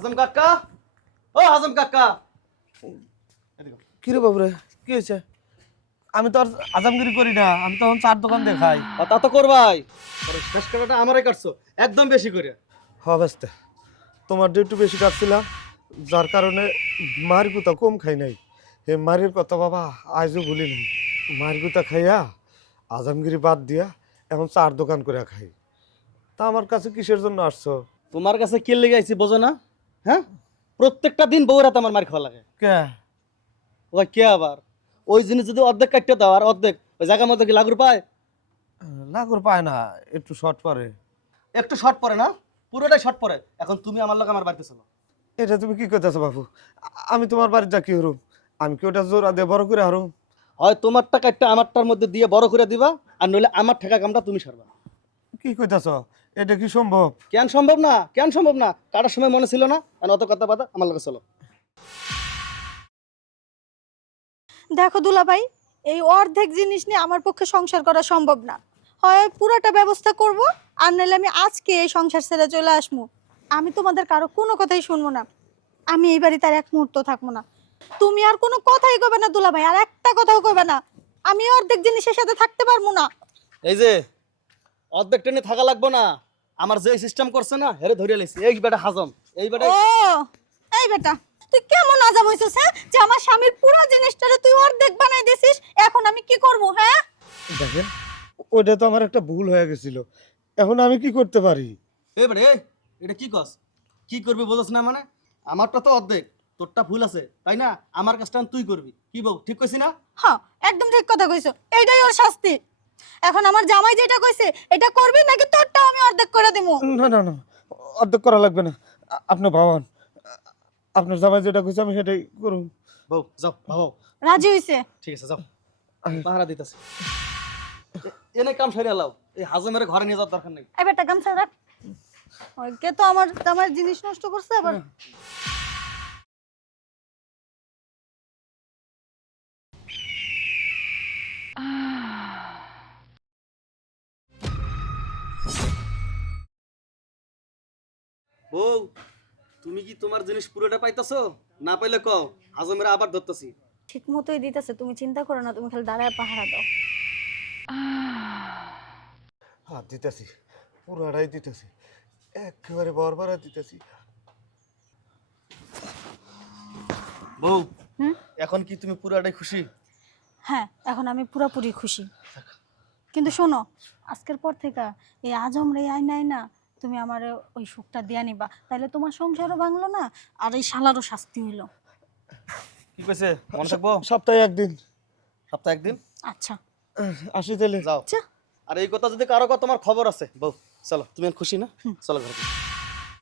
হাজম কাকা, ও হাজম কাকা। কি রে বাবুরে, কি হয়েছে? আমি তো আর আজামগিরি করি না, আমি তখন চার দোকান দেখাই। তা তো করবাই, শেষ কাটাটা আমারই কাটছো একদম বেশি করে। হবেস্তে তোমার দিয়ে একটু বেশি কাটছিলাম, যার কারণে মার গুতা কম খাই নাই। হে মারির কথা বাবা আজও ভুলি নাই। মার গুতা খাইয়া আজামগিরি বাদ দিয়া এখন চার দোকান করে খাই। তা আমার কাছে কিসের জন্য আসছো? তোমার কাছে কে লেগে আইছি বোঝো না? হ্যাঁ, প্রত্যেকটা দিন বউরাতে আমার মার খাওয়া লাগে। কে? ওই কে আবার? ওই জিনিস যদি অর্ধেক কাটতে দাও আর অর্ধেক ওই জায়গার মধ্যে কি লাগুর পায়? লাগুর পায় না, একটু শর্ট পরে। একটু শর্ট পড়ে না, পুরোটাই শর্ট পড়ে। এখন তুমি আমার লোক আমার বাড়িতে চলো। এটা তুমি কি করতেছো বাবু? আমি তোমার বাড়ির যা কি হরুম? আমি কি ওটা জোর দিয়ে বড় করে হারুম? হয় তোমারটা কাটটা আমারটার মধ্যে দিয়ে বড় করে দিবা, আর নইলে আমার ঠেকা কামটা তুমি সারবা। কি কইতাছ? এটা কি সম্ভব? কেন সম্ভব না? কেন সম্ভব না? কাটার সময় মনে ছিল না? আর অত কথা বাদা আমার লোকে চলো। দেখো দুলাভাই, এই অর্ধেক জিনিস নিয়ে আমার পক্ষে সংসার করা সম্ভব না। হয় পুরোটা ব্যবস্থা করব, আর নাহলে আমি আজকে এই সংসার ছেড়ে চলে আসবো। আমি তোমাদের কারো কোনো কথাই শুনবো না। আমি এই বাড়িতে আর এক মুহূর্ত থাকবো না। তুমি আর কোনো কথাই কইবে না দুলাভাই, আর একটা কথাও কইবে না। আমি অর্ধেক জিনিসের সাথে থাকতে পারবো না। এই যে অর্ধেক ট্রেনে থাকা লাগবো না, আমার যে সিস্টেম করছে না হেরে ধরে লাইছি। এই বেটা হাজম, এই বেটা। ও এই বেটা, তুই কেমন আজাব হইছিস হ্যাঁ, যে আমার স্বামীর পুরো জিনিসটারে তুই অর্ধেক বানাই দিছিস। এখন আমি কি করব? হ্যাঁ দেখেন, ওটা তো আমার একটা ভুল হয়ে গেছিল। এখন আমি কি করতে পারি? এই বেটা এই, এটা কি কস? কি করবি বোঝাস না মানে? আমারটা তো অর্ধেক, তোরটা ভুল আছে তাই না? আমার কাজটা তুই করবি, কি বউ ঠিক কইছি না? হ্যাঁ, একদম ঠিক কথা কইছো। এইটাই ওর শাস্তি। এখন আমার জামাই যেটা কইছে এটা করবি, নাকি তোরটাও আমি অর্ধেক করে দিমু? না না না, অর্ধেক করা লাগবে না। আপনি ভাবান, আপনার জামাই যেটা কইছে আমি সেটাই করুন। বউ যাও ভাও। রাজি হইছে? ঠিক আছে যাও, পাহারা দিতেছে। এনে কাম সারিয়া লাও, এই হাজমের ঘরে নিয়ে যাওয়ার দরকার নেই। এই বেটা গামছা রাখ। ওই কে তো আমার জিনিস নষ্ট করছে আবার। বউ, তুমি কি তোমার জিনিস পুরোটা পাইতাছো? না পাইলে কও, হাজমের আবার ধরতেছি। ঠিক মতোই দিতেছে, তুমি চিন্তা করো না। তুমি খালি দাঁড়ায় পাহারা দাও। হাত দিতেছি, পুরাটাই দিতেছি, একেবারে বরবারা দিতেছি। বউ, হুম? এখন কি তুমি পুরোটাই খুশি? হ্যাঁ, এখন আমি পুরোপুরি খুশি। কিন্তু শোনো, আজকের পর থেকে এই আজম রে আই না, তুমি আমার ওই সুখটা দিয়া নিবা। তাইলে তোমার সংসারও ভাঙলো না, আর এই শালারও শাস্তি হইলো। কি কইছে মনে থাকবো? সপ্তাহে একদিন। সপ্তাহে একদিন? আচ্ছা আসি তাহলে। যাও। আচ্ছা। আর এই কথা যদি কারো কথা তোমার খবর আছে বউ, চলো তুমি এখন খুশি না? চলো ঘরে।